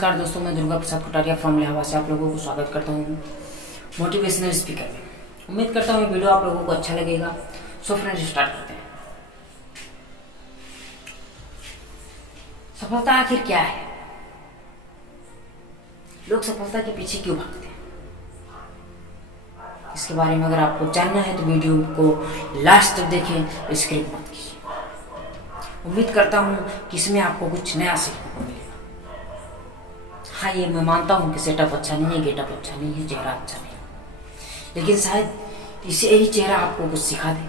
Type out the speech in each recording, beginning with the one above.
नमस्कार दोस्तों, मैं दुर्गा प्रसाद कटारिया फ्रॉम लिहावा से आप लोगों को स्वागत करता हूँ मोटिवेशनल स्पीकर में। उम्मीद करता हूँ वीडियो आप लोगों को अच्छा लगेगा। सो फ्रेंड्स, स्टार्ट करते हैं। सफलता आखिर क्या है? लोग सफलता के पीछे क्यों भागते हैं? इसके बारे में अगर आपको जानना है तो वीडियो को लास्ट तक देखें, स्किप मत कीजिए। उम्मीद करता हूँ कि इसमें आपको कुछ नया सीखने को मिलेगा। हाँ, ये मैं मानता हूँ कि सेटअप अच्छा नहीं है, गेटअप अच्छा नहीं है, चेहरा अच्छा नहीं है, लेकिन शायद इसे यही चेहरा आपको कुछ सिखा दे।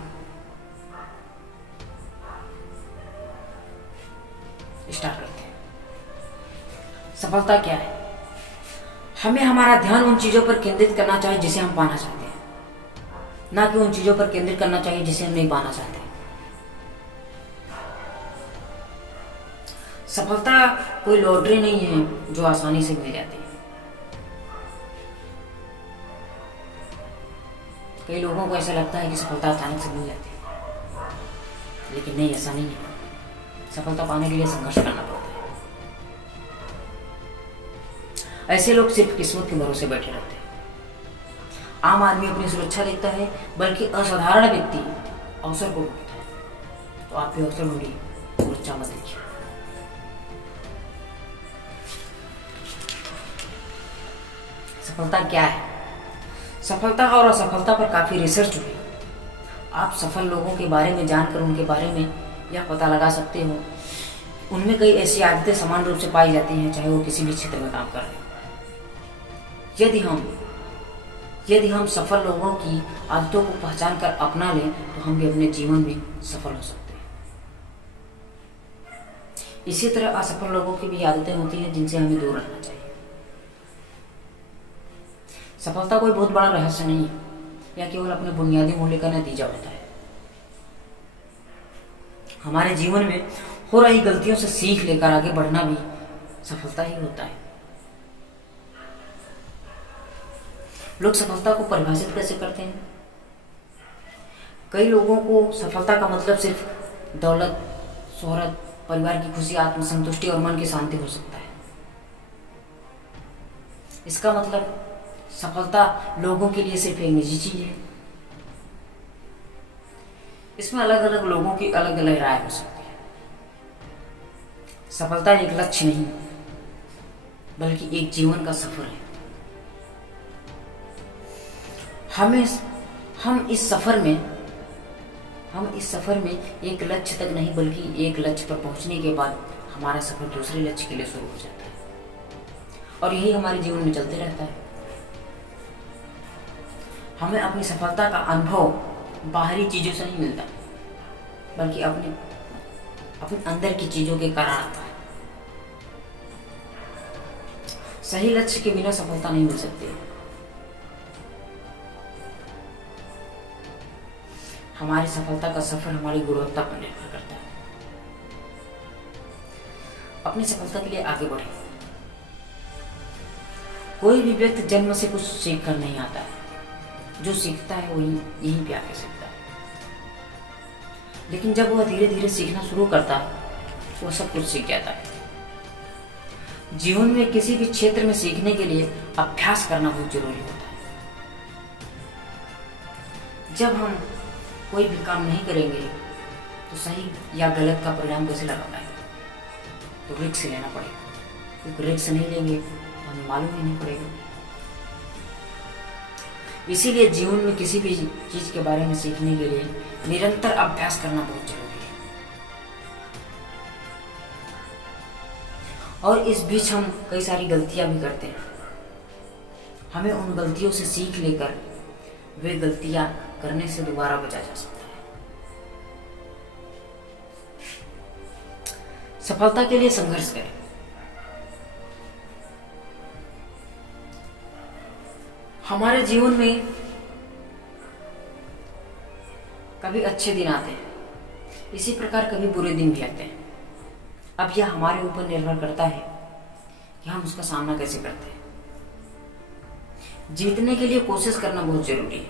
स्टार्ट करते हैं। सफलता क्या है? हमें हमारा ध्यान उन चीजों पर केंद्रित करना चाहिए जिसे हम पाना चाहते हैं, ना कि उन चीजों पर केंद्रित करना चाहिए जिसे हम नहीं पाना चाहते। सफलता कोई लॉटरी नहीं है जो आसानी से मिल जाती है। कई लोगों को ऐसा लगता है कि सफलता अचानक से मिल जाती है, लेकिन नहीं, ऐसा नहीं है। सफलता पाने के लिए संघर्ष करना पड़ता है। ऐसे लोग सिर्फ किस्मत के भरोसे बैठे रहते हैं। आम आदमी अपनी सुरक्षा देखता है, बल्कि असाधारण व्यक्ति अवसर को ढूंढता है। तो आप भी अवसर ढूंढिए, सुरक्षा मत देखिए। सफलता क्या है? सफलता और असफलता पर काफी रिसर्च हुई। आप सफल लोगों के बारे में जानकर उनके बारे में यह पता लगा सकते हो उनमें कई ऐसी आदतें समान रूप से पाई जाती हैं, चाहे वो किसी भी क्षेत्र में काम कर रहे हो। यदि हम सफल लोगों की आदतों को पहचान कर अपना लें तो हम भी अपने जीवन में सफल हो सकते हैं। इसी तरह असफल लोगों की भी आदतें होती हैं जिनसे हमें दूर रहना चाहिए। सफलता कोई बहुत बड़ा रहस्य नहीं है, यह केवल अपने बुनियादी मूल्य का नतीजा होता है। हमारे जीवन में हो रही गलतियों से सीख लेकर आगे बढ़ना भी सफलता ही होता है। लोग सफलता को परिभाषित कैसे करते हैं? कई लोगों को सफलता का मतलब सिर्फ दौलत, शोहरत, परिवार की खुशी, आत्मसंतुष्टि और मन की शांति हो सकता है। इसका मतलब सफलता लोगों के लिए सिर्फ एक निजी चीज है। इसमें अलग अलग लोगों की अलग अलग राय हो सकती है। सफलता एक लक्ष्य नहीं, बल्कि एक जीवन का सफर है। हम इस सफर में एक लक्ष्य तक नहीं, बल्कि एक लक्ष्य पर पहुंचने के बाद हमारा सफर दूसरे लक्ष्य के लिए शुरू हो जाता है, और यही हमारे जीवन में चलते रहता है। हमें अपनी सफलता का अनुभव बाहरी चीजों से नहीं मिलता, बल्कि अपने अंदर की चीजों के कारण आता है। सही लक्ष्य के बिना सफलता नहीं मिल सकती। हमारी सफलता का सफर हमारी गुणवत्ता पर निर्भर करता है। अपनी सफलता के लिए आगे बढ़े। कोई भी व्यक्ति जन्म से कुछ सीख कर नहीं आता है। जो सीखता है वही यहीं पे आके सीखता है। लेकिन जब वह धीरे धीरे सीखना शुरू करता है, वह सब कुछ सीख जाता है। जीवन में किसी भी क्षेत्र में सीखने के लिए अभ्यास करना बहुत जरूरी होता है। जब हम कोई भी काम नहीं करेंगे तो सही या गलत का परिणाम कैसे लगा पाएंगे? तो रिस्क लेना पड़ेगा, क्योंकि रिस्क नहीं लेंगे तो हमें मालूम ही नहीं पड़ेगा। इसीलिए जीवन में किसी भी चीज के बारे में सीखने के लिए निरंतर अभ्यास करना बहुत जरूरी है। और इस बीच हम कई सारी गलतियां भी करते हैं। हमें उन गलतियों से सीख लेकर वे गलतियां करने से दोबारा बचा जा सकता है। सफलता के लिए संघर्ष करें। हमारे जीवन में कभी अच्छे दिन आते हैं, इसी प्रकार कभी बुरे दिन भी आते हैं। अब यह हमारे ऊपर निर्भर करता है कि हम उसका सामना कैसे करते हैं। जीतने के लिए कोशिश करना बहुत जरूरी है।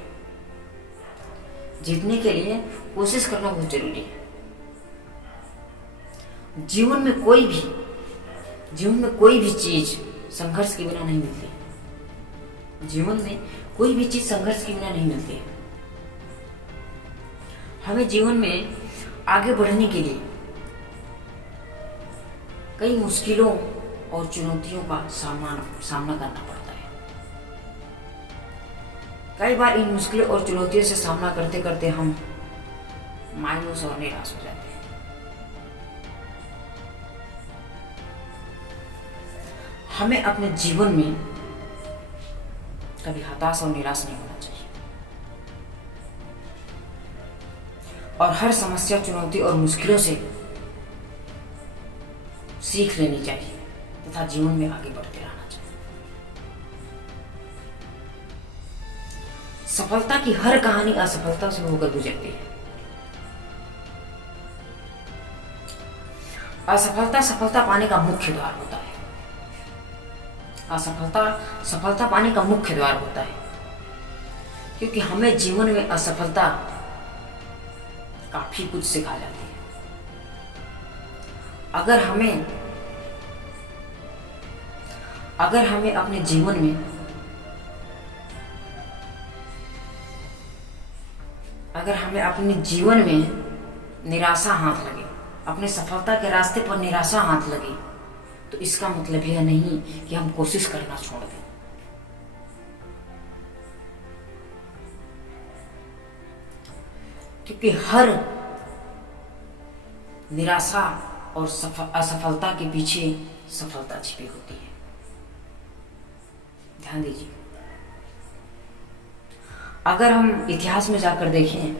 जीतने के लिए कोशिश करना बहुत जरूरी है। जीवन में कोई भी चीज संघर्ष के बिना नहीं मिलती। जीवन में कोई भी चीज संघर्ष के बिना नहीं मिलती है। हमें जीवन में आगे बढ़ने के लिए कई मुश्किलों और चुनौतियों का सामना करना पड़ता है। कई बार इन मुश्किलों और चुनौतियों से सामना करते करते हम मायूस और निराश हो जाते हैं। हमें अपने जीवन में कभी हताश और निराश नहीं होना चाहिए और हर समस्या, चुनौती और मुश्किलों से सीख लेनी चाहिए तथा जीवन में आगे बढ़ते रहना चाहिए। सफलता की हर कहानी असफलता से होकर गुजरती है। असफलता सफलता पाने का मुख्य द्वार होता है। असफलता सफलता पाने का मुख्य द्वार होता है, क्योंकि हमें जीवन में असफलता काफी कुछ सिखा जाती है। अगर हमें अपने जीवन में निराशा हाथ लगे, अपने सफलता के रास्ते पर निराशा हाथ लगे, तो इसका मतलब यह नहीं कि हम कोशिश करना छोड़ दें। क्योंकि हर निराशा और असफलता के पीछे सफलता छिपी होती है। ध्यान दीजिए, अगर हम इतिहास में जाकर देखें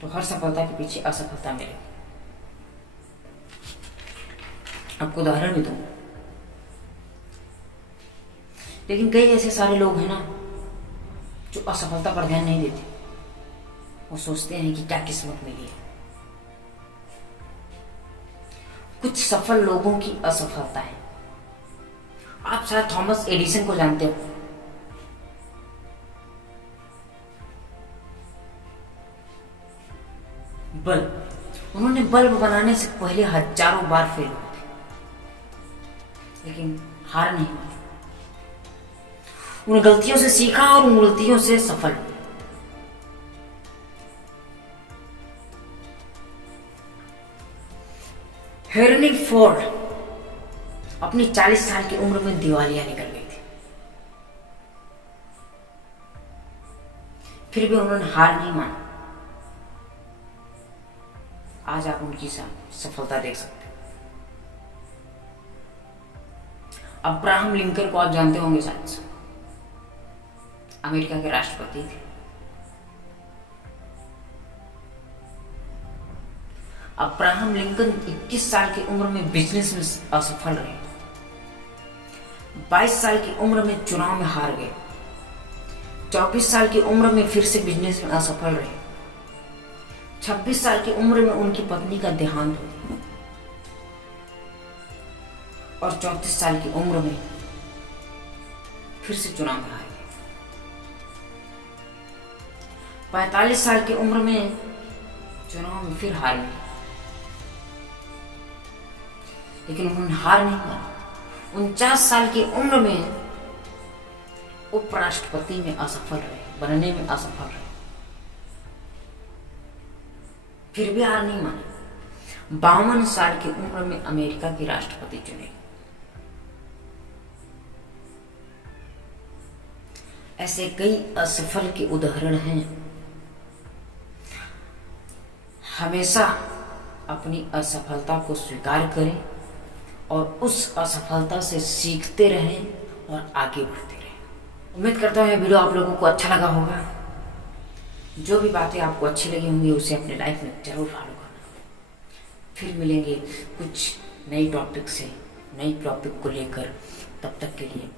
तो हर सफलता के पीछे असफलता मिलेगी। आपको उदाहरण भी दूं, लेकिन कई ऐसे सारे लोग हैं ना जो असफलता पर ध्यान नहीं देते। वो सोचते हैं कि क्या किस्मत मिली है। कुछ सफल लोगों की असफलता है। आप शायद थॉमस एडिसन को जानते हो। बल्ब, उन्होंने बल्ब बनाने से पहले हजारों बार फेल हुए थे, लेकिन हार नहीं मानी। उन गलतियों से सीखा और उन गलतियों से सफल हुए। हेनरी फोर्ड अपनी 40 साल की उम्र में दिवालिया निकल गई थी, फिर भी उन्होंने हार नहीं माना। आज आप उनकी सफलता देख सकते हैं। अब्राहम लिंकन को आप जानते होंगे शायद, अमेरिका के राष्ट्रपति थे। अब्राहम लिंकन 21 साल की उम्र में बिजनेस में असफल रहे। 22 साल की उम्र में चुनाव में हार गए। 24 साल की उम्र में फिर से बिजनेस में असफल रहे। 26 साल की उम्र में उनकी पत्नी का देहांत हो गया और 34 साल की उम्र में फिर से चुनाव में हार गए। 45 साल की उम्र में चुनाव में फिर हार गए, लेकिन उन्होंने हार नहीं मानी। 49 साल की उम्र में उपराष्ट्रपति में असफल रहे, बनने में असफल रहे, फिर भी हार नहीं मानी। 52 साल की उम्र में अमेरिका के राष्ट्रपति चुने। ऐसे कई असफल के उदाहरण हैं। हमेशा अपनी असफलता को स्वीकार करें और उस असफलता से सीखते रहें और आगे बढ़ते रहें। उम्मीद करता हूँ यह वीडियो आप लोगों को अच्छा लगा होगा। जो भी बातें आपको अच्छी लगी होंगी उसे अपने लाइफ में जरूर फॉलो करना। फिर मिलेंगे कुछ नई टॉपिक से, नई टॉपिक को लेकर। तब तक के लिए